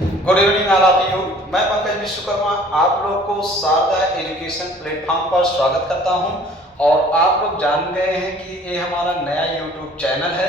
Good evening all of you. मैं पंकज विश्वकर्मा आप लोग को शारदा एजुकेशन प्लेटफॉर्म पर स्वागत करता हूं। और आप लोग जान गए हैं कि ये हमारा नया यूट्यूब चैनल है,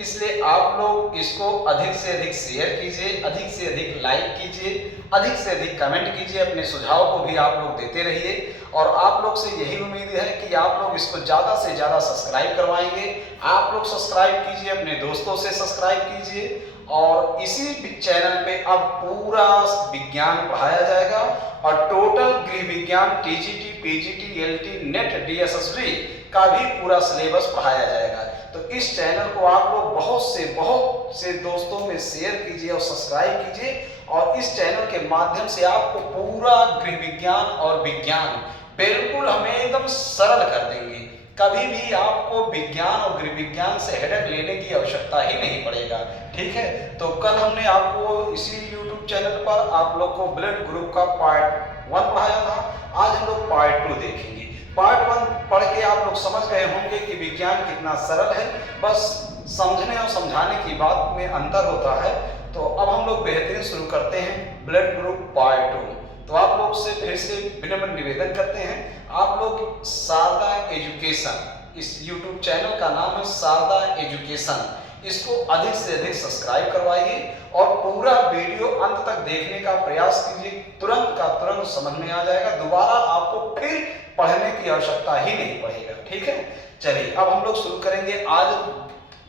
इसलिए आप लोग इसको अधिक से अधिक शेयर कीजिए, अधिक से अधिक लाइक कीजिए, अधिक से अधिक कमेंट कीजिए, अपने सुझाव को भी आप लोग देते रहिए। और आप लोग से यही उम्मीद है कि आप लोग इसको ज़्यादा से ज़्यादा सब्सक्राइब करवाएंगे। आप लोग सब्सक्राइब कीजिए, अपने दोस्तों से सब्सक्राइब कीजिए। और इसी चैनल पे अब पूरा विज्ञान पढ़ाया जाएगा और टोटल गृह विज्ञान TGT, PGT, LT, net, DSSB का भी पूरा सिलेबस पढ़ाया जाएगा। तो इस चैनल को आप लोग बहुत से दोस्तों में शेयर कीजिए और सब्सक्राइब कीजिए। और इस चैनल के माध्यम से आपको पूरा गृह विज्ञान और विज्ञान बिल्कुल हमें एकदम सरल कर देंगे। कभी भी आपको विज्ञान और गृह विज्ञान से हेडेक लेने की आवश्यकता ही नहीं पड़ेगा। ठीक है, तो कल हमने आपको इसी YouTube चैनल पर आप लोग को ब्लड ग्रुप का पार्ट 1 पढ़ाया था। आज हम लोग पार्ट 2 देखेंगे। पार्ट 1 पढ़ के आप लोग समझ गए होंगे कि विज्ञान कितना सरल है, बस समझने और समझाने की बात में अंतर होता है। तो अब हम लोग बेहतरीन शुरू करते हैं ब्लड ग्रुप पार्ट 2। तो आप लोग से फिर से विनम्र निवेदन करते हैं, आप लोग शारदा एजुकेशन, इस YouTube चैनल का नाम है शारदा एजुकेशन, इसको अधिक से अधिक सब्सक्राइब करवाइए और पूरा वीडियो अंत तक देखने का प्रयास कीजिए। तुरंत का तुरंत समझ में आ जाएगा, दोबारा आपको फिर पढ़ने की आवश्यकता ही नहीं पड़ेगा। ठीक है, चलिए अब हम लोग शुरू करेंगे आज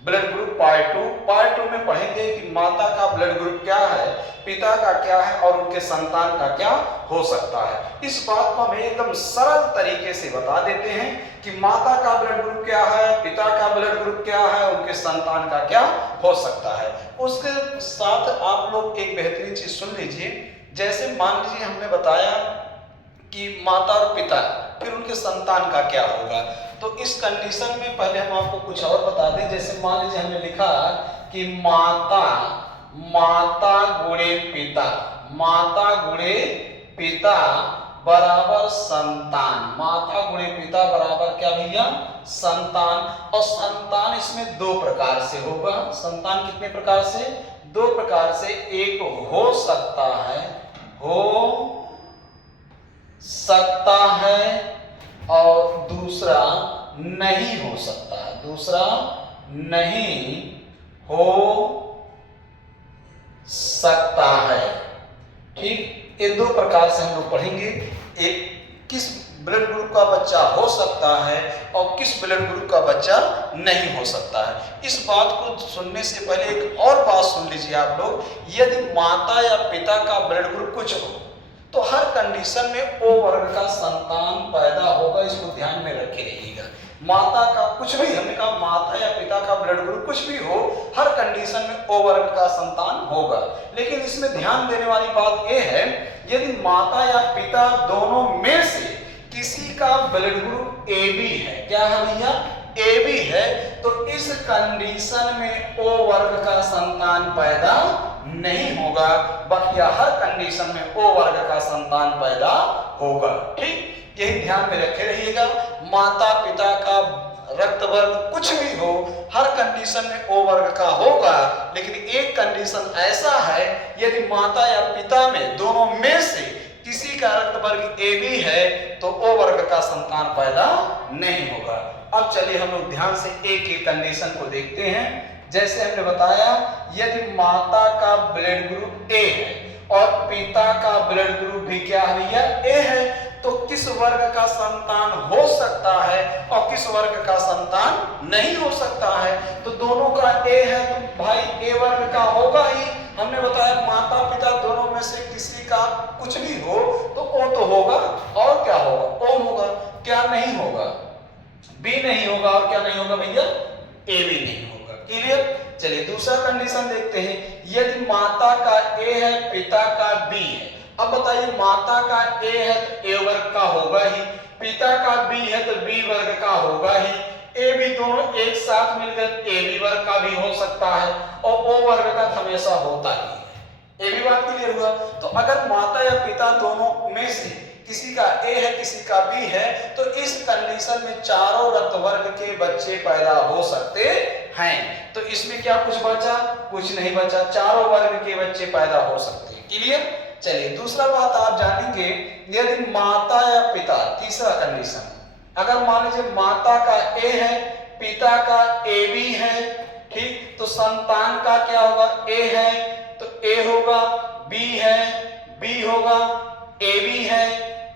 ब्लड ग्रुप पार्ट 2। पार्ट 2 में पढ़ेंगे कि माता का ब्लड ग्रुप क्या है, पिता का क्या है और उनके संतान का क्या हो सकता है। इस बात को हम एकदम सरल तरीके से बता देते हैं कि माता का ब्लड ग्रुप क्या है, पिता का ब्लड ग्रुप क्या है, उनके संतान का क्या हो सकता है। उसके साथ आप लोग एक बेहतरीन चीज सुन लीजिए। जैसे मान लीजिए हमने बताया कि माता और पिता, फिर उनके संतान का क्या होगा। तो इस कंडीशन में पहले हम आपको कुछ और बता दें। जैसे मान लीजिए हमने लिखा कि माता गुणे पिता, माता गुणे पिता बराबर संतान। माता गुणे पिता बराबर क्या भैया, संतान। और संतान इसमें 2 प्रकार से होगा। संतान कितने प्रकार से, 2 प्रकार से। एक हो सकता है, हो सकता है, और दूसरा नहीं हो सकता है, दूसरा नहीं हो सकता है। ठीक, ये 2 प्रकार से हम लोग पढ़ेंगे। एक किस ब्लड ग्रुप का बच्चा हो सकता है और किस ब्लड ग्रुप का बच्चा नहीं हो सकता है। इस बात को सुनने से पहले एक और बात सुन लीजिए आप लोग। यदि माता या पिता का ब्लड ग्रुप कुछ हो तो हर कंडीशन में ओ वर्ग का संतान पैदा होगा, इसको ध्यान में रखे रहिएगा। माता का कुछ भी, हमने कहा माता या पिता का ब्लड ग्रुप कुछ भी हो, हर कंडीशन में ओ वर्ग का संतान होगा। लेकिन इसमें ध्यान देने वाली बात यह है, यदि माता या पिता दोनों में से किसी का ब्लड ग्रुप AB है, क्या है भैया, AB है, तो इस कंडीशन में O वर्ग का संतान पैदा नहीं होगा, बाकी हर कंडीशन में O वर्ग का संतान पैदा होगा। ठीक, यही ध्यान में रखे रहिएगा। माता पिता का रक्त वर्ग कुछ भी हो, हर कंडीशन में O वर्ग का होगा। लेकिन एक कंडीशन ऐसा है, यदि माता या पिता में दोनों में से किसी का रक्त वर्ग AB है तो O वर्ग का संतान पैदा नहीं होगा। अब चलिए हम लोग ध्यान से एक एक कंडीशन को देखते हैं। जैसे हमने बताया, यदि माता का ब्लड ग्रुप A है और पिता का ब्लड ग्रुप भी क्या है भैया, A है, तो किस वर्ग का संतान हो सकता है और किस वर्ग का संतान नहीं हो सकता है। तो दोनों का A है तो भाई A वर्ग का होगा ही। हमने बताया माता पिता दोनों में से किसी का कुछ भी हो तो O तो होगा, और क्या होगा, O होगा। क्या नहीं होगा, B नहीं होगा, और क्या नहीं होगा भैया, A भी नहीं होगा। क्लियर। चलिए दूसरा कंडीशन देखते हैं। यदि माता का A है, पिता का B है। अब बताइए, माता का A है तो A वर्ग का होगा ही, पिता का B है तो B वर्ग का होगा ही। A B दोनों एक साथ मिलकर A B वर्ग का भी हो सकता है और O वर्ग का हमेशा होता ही है। ये भी बात क्लियर हुआ। तो अगर माता या पिता दोनों में से किसी का A है किसी का B है तो इस कंडीशन में चारों रक्त वर्ग के बच्चे पैदा हो सकते हैं। तो इसमें क्या कुछ बचा, कुछ नहीं बचा, चारों वर्ग के बच्चे पैदा हो सकते हैं। क्लियर। चलिए दूसरा बात आप जानेंगे, यदि माता या पिता, तीसरा कंडीशन, अगर मान लीजिए माता का ए है, पिता का ए बी है, ठीक, तो संतान का क्या होगा, ए है तो ए होगा, बी है बी होगा, ए बी है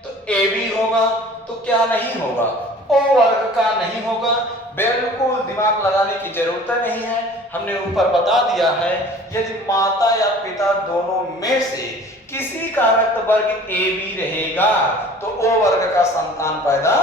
तो ए बी होगा, तो क्या नहीं होगा, ओ वर्ग का नहीं होगा। बिल्कुल दिमाग लगाने की जरूरत नहीं है, हमने ऊपर बता दिया है, यदि माता या पिता दोनों में से किसी का रक्त वर्ग ए बी रहेगा तो ओ वर्ग का संतान पैदा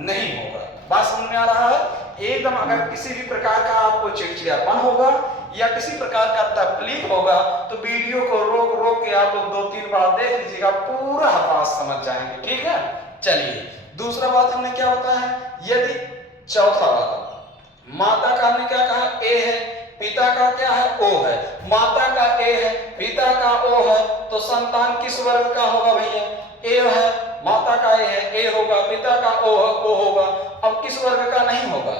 नहीं होगा। बात समझ में आ रहा है एकदम। अगर किसी भी प्रकार का आपको चिड़चिड़ापन होगा या किसी प्रकार का तकलीफ होगा तो वीडियो को रोक रोक के आप लोग 2-3 बार देख लीजिएगा, पूरा बात समझ जाएंगे, ठीक है। चलिए दूसरा बात हमने क्या बताया है, यदि चौथा वाला, माता का हमने क्या कहा, ए है, पिता का क्या है, ओ है, माता का ए है, पिता का ओ है, तो संतान किस वर्ग का होगा भैया, ए है, माता का ए है, ए होगा, पिता का ओ है, ओ होगा। अब किस वर्ग का नहीं होगा,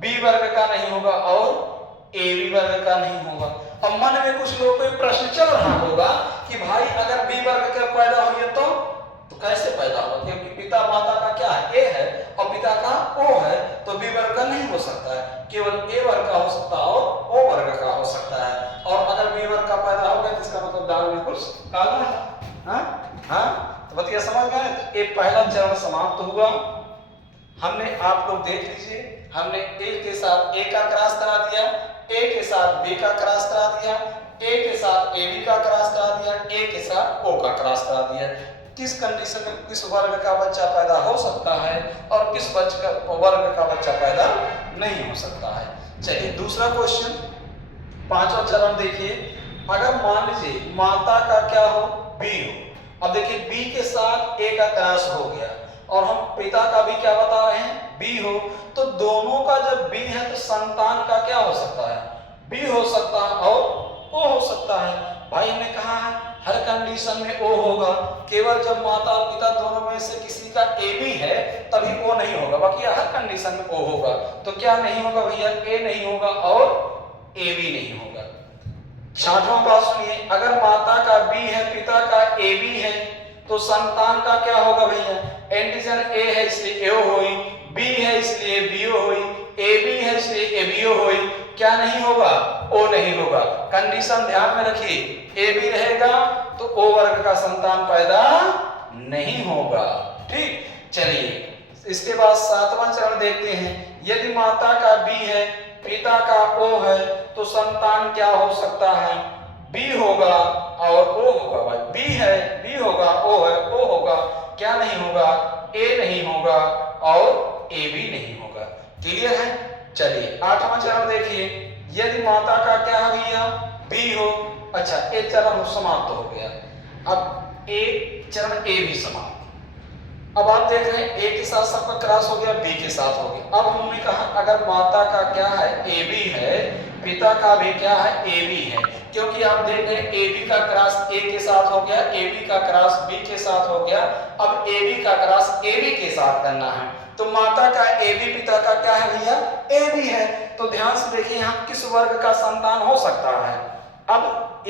बी वर्ग का नहीं होगा और ए बी वर्ग का नहीं होगा। अब मन में कुछ लोगों को प्रश्न चल रहा होगा कि भाई अगर बी वर्ग का पैदा हुई तो कैसे पैदा होगा, क्योंकि पिता माता का क्या है, ए है, और पिता का ओ है, तो बी वर्ग का नहीं हो सकता है, केवल ए वर्ग का हो सकता है और ओ वर्ग का हो सकता है। और अगर बी वर्ग का पैदा हो गया तो इसका मतलब दाल में कुछ काला है। हाँ, तो बतिया समझ गए। तो ये पहला चरण समाप्त हुआ। हमने आप लोग देख लीजिए, हमने ए के साथ ए का क्रॉस करा दिया, ए के साथ बी का क्रॉस करा दिया, ए के साथ ए बी का क्रॉस करा दिया, ए के साथ ओ का क्रॉस करा दिया। किस कंडीशन में किस वर्ग का बच्चा पैदा हो सकता है और किस वर्ग का बच्चा पैदा नहीं हो सकता है। चलिए दूसरा क्वेश्चन, पांचवा चरण देखिए, अगर मान लीजिए माता का क्या हो, बी हो। अब देखिए बी के साथ ए का क्रॉस हो गया और हम पिता का भी क्या बता रहे हैं, बी हो, तो दोनों का जब बी है तो संतान का क्या हो सकता है, बी हो सकता है और ओ हो सकता है। भाई हमने कहा है हर कंडीशन में ओ होगा, केवल जब माता और पिता दोनों में से किसी का ए बी है तभी ओ नहीं होगा, बाकी हर कंडीशन में ओ होगा। तो क्या नहीं होगा भैया, ए नहीं होगा और ए बी नहीं होगा। छठवां बात सुनिए, अगर माता का बी है, पिता का ए बी है, तो संतान का क्या होगा भैया, एंटीजन ए है इसलिए ए होई, बी है इसलिए बी होई, ए बी है इसलिए ए बी होई, क्या नहीं होगा, ओ नहीं होगा। कंडीशन ध्यान में रखिए, ए बी रहेगा तो ओ वर्ग का संतान पैदा नहीं होगा, ठीक। चलिए इसके बाद सातवां चरण देखते हैं, यदि माता का बी है, पिता का ओ है, तो संतान क्या हो सकता है, बी होगा और ओ होगा। भाई बी है, बी होगा, ओ है, ओ होगा, क्या नहीं होगा, ए नहीं होगा और ए बी नहीं होगा। क्लियर है। चलिए आठवां चरण देखिए, यदि माता का क्या है भैया, बी हो, अच्छा ए चरण समाप्त हो गया, अब ए चरण ए भी समाप्त। अब आप देख रहे हैं ए के साथ सबका क्रॉस हो गया, बी के साथ हो गया। अब हमने कहा अगर माता का क्या है, ए बी है, पिता का भी क्या है, ए बी है, क्योंकि आप देख रहे हैं ए बी का क्रॉस ए के साथ हो गया, ए बी का क्रॉस बी के साथ हो गया, अब ए बी का क्रॉस ए बी के साथ करना है, तो माता का ए बी, पिता का क्या है भैया, ए बी है। तो ध्यान से देखिए यहाँ किस वर्ग का संतान हो सकता है। अब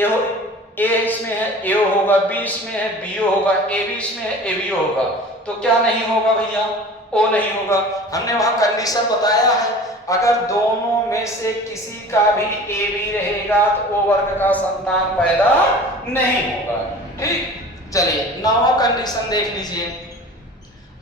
ए इसमें है, ए होगा, बी इसमें है, बी होगा, ए बी इसमें है, ए बी होगा, तो क्या नहीं होगा भैया, ओ नहीं होगा। हमने वहां कंडीशन बताया है, अगर दोनों में से किसी का भी ए बी रहेगा तो ओ वर्ग का संतान पैदा नहीं होगा, ठीक। चलिए नौवां कंडीशन देख लीजिए,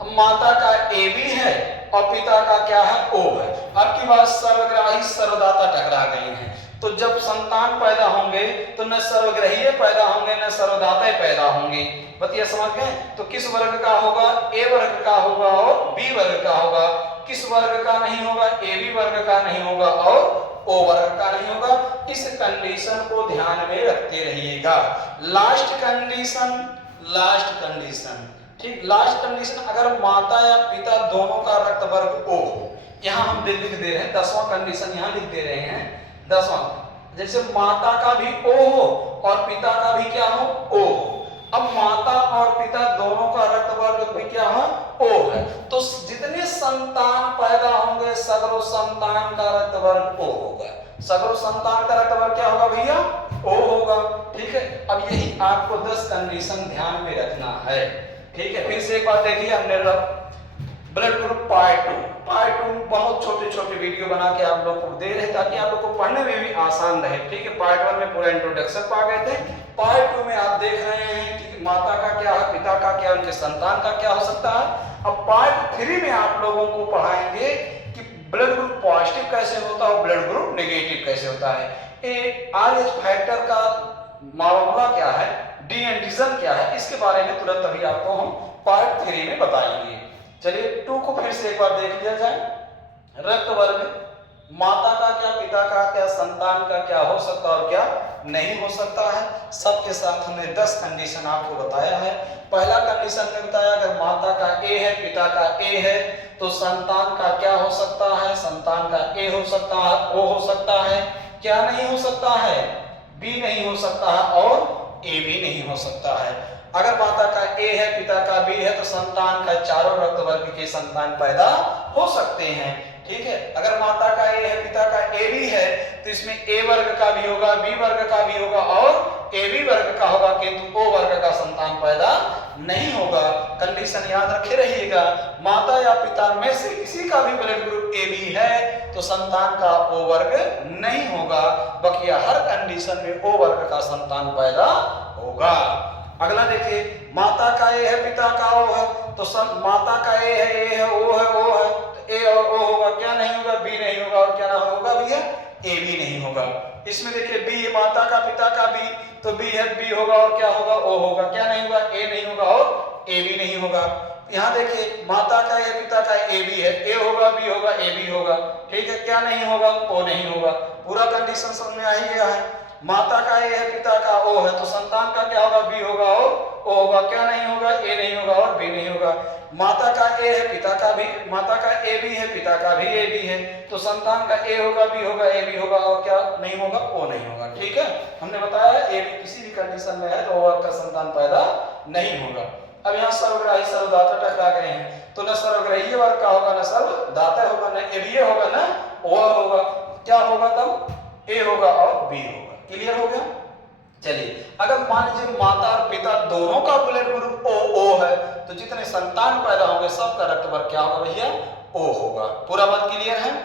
अब माता का ए बी है और पिता का क्या है, ओ है। आपकी बात सर्वग्राही सर्वदाता टकरा गए हैं, तो जब संतान पैदा होंगे तो न सर्वग्रही पैदा होंगे न सर्वदाता पैदा होंगे। बतिया समझ गए। तो किस वर्ग का होगा, ए वर्ग का होगा और बी वर्ग का होगा। किस वर्ग का नहीं होगा, ए बी वर्ग का नहीं होगा और ओ वर्ग का नहीं होगा। इस कंडीशन को ध्यान में रखते रहिएगा। लास्ट कंडीशन, ठीक, लास्ट कंडीशन, अगर माता या पिता दोनों का रक्त वर्ग ओ, यहाँ हम लिख दे रहे हैं 10वां कंडीशन, यहाँ लिख दे रहे हैं 10वां, जैसे माता का भी ओ हो और पिता का भी क्या हो, ओ हो। अब माता और पिता दोनों का रक्त वर्ग भी क्या है, ओ है, तो जितने संतान पैदा होंगे सगरो संतान का रक्त वर्ग ओ होगा। सगरो संतान का रक्त वर्ग क्या होगा भैया, ओ होगा। ठीक है। अब यही आपको 10 कंडीशन ध्यान में रखना है, ठीक है। फिर से एक बार देखिए, हमने ब्लड ग्रुप पार्ट 2 बहुत छोटे छोटे वीडियो बना के आप लोग को दे रहे ताकि आप लोग को पढ़ने में भी आसान रहे, ठीक है। पार्ट 1 में पूरा इंट्रोडक्शन पा गए थे, पार्ट 2 में आप देख रहे हैं कि माता का क्या है, पिता का क्या, उनके संतान का क्या हो सकता है। अब पार्ट 3 में आप लोगों को पढ़ाएंगे कि ब्लड ग्रुप पॉजिटिव कैसे होता है और ब्लड ग्रुप नेगेटिव कैसे होता है, RH फैक्टर का मामला क्या है, डी एंटीजन क्या है, इसके बारे में तुरंत अभी आपको हम पार्ट 3 में बताएंगे। चलिए 2 को फिर से एक बार देख लिया जाए। रक्त वर्ग, माता का क्या, पिता का क्या, संतान का क्या हो सकता और क्या नहीं हो सकता है। सबके साथ हमने 10 कंडीशन आपको बताया है। पहला कंडीशन में बताया अगर माता का A है, पिता का A है, तो संतान का क्या हो सकता है, संतान का A हो सकता है, O हो सकता है, क्या नहीं हो सकता है, B नहीं हो सकता है और A भी नहीं हो सकता है। अगर माता का A है, पिता का B है, तो संतान का चारों रक्त वर्ग के संतान पैदा हो सकते हैं, ठीक है। अगर माता का A है, पिता का AB है, तो इसमें A वर्ग का भी होगा, B वर्ग का भी होगा और AB वर्ग का होगा, किंतु O वर्ग का संतान पैदा नहीं होगा। कंडीशन याद रखे रहिएगा, माता या पिता में से किसी का भी ब्लड ग्रुप AB है तो संतान का O वर्ग नहीं होगा, बाकी हर कंडीशन में O वर्ग का संतान पैदा होगा। अगला देखिए, माता का A है, पिता का O है, तो माता का A है, O है, तो A और O होगा, क्या नहीं होगा, B नहीं होगा और क्या ना होगा भैया, A भी नहीं होगा। इसमें देखिए B है, माता का, पिता का B, तो B है, B होगा और क्या होगा, O होगा, क्या नहीं होगा, A नहीं होगा और A भी नहीं होगा। यहाँ देखिए, माता का A, पिता का A भी है, A होगा, B होगा, A भी होगा, ठीक है, क्या नहीं होगा, O नहीं होगा। पूरा कंडीशन समझ में आ ही गया है। माता का A है, पिता का O है, तो संतान का क्या होगा, B होगा और O होगा, क्या नहीं होगा, A नहीं होगा और B नहीं होगा। माता का A है, पिता का भी, माता का A भी है, पिता का भी A भी है, तो संतान का A होगा, B होगा, A भी होगा और क्या नहीं होगा, O नहीं होगा, ठीक है। हमने बताया A भी किसी भी कंडीशन में है तो O वर्ग का संतान पैदा नहीं होगा। अब यहाँ सर्वग्राही सर्वदाता टकरा गए हैं, तो न सर्वग्राही वर्ग का होगा, न सर्वदाता होगा, न AB होगा, न O होगा, क्या होगा तब, A होगा और B होगा। क्लियर हो गया। चलिए, अगर मान लीजिए माता और पिता दोनों का ब्लड ग्रुप O है, तो जितने संतान पैदा होंगे सबका रक्त वर्ग क्या होगा भैया, O होगा। पूरा बात क्लियर है।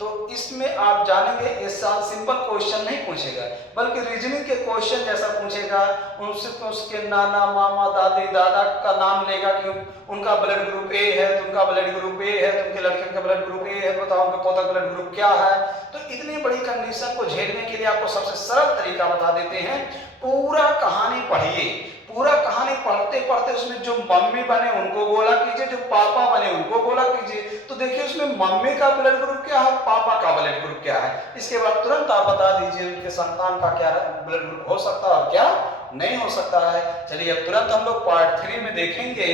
तो इसमें आप जानेंगे, इस साल सिंपल क्वेश्चन नहीं पूछेगा बल्कि रीजनिंग के क्वेश्चन जैसा पूछेगा। उनसे तो उसके नाना, मामा, दादी, दादा का नाम लेगा कि उनका ब्लड ग्रुप A है, तो उनका ब्लड ग्रुप A है, तो उनके लड़के का ब्लड ग्रुप A है, तो बताओ उनका पोता ब्लड ग्रुप क्या है। तो इतनी बड़ी कंडीशन को झेलने के लिए आपको सबसे सरल तरीका बता देते हैं। पूरा कहानी पढ़िए, पूरा कहानी पढ़ते पढ़ते उसमें जो मम्मी बने उनको गोला कीजिए, जो पापा बने उनको गोला कीजिए, तो देखिए उसमें मम्मी का ब्लड ग्रुप क्या है, पापा का ब्लड ग्रुप क्या है। इसके बाद तुरंत आप बता दीजिए उनके संतान का क्या ब्लड ग्रुप हो सकता है और क्या नहीं हो सकता है। चलिए, अब तुरंत हम लोग पार्ट 3 में देखेंगे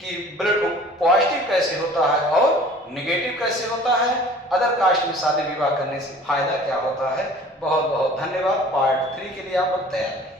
कि ब्लड ग्रुप पॉजिटिव कैसे होता है और नेगेटिव कैसे होता है, अदर कास्ट में शादी विवाह करने से फायदा क्या होता है। बहुत बहुत धन्यवाद। पार्ट 3 के लिए आप लोग तैयार हैं।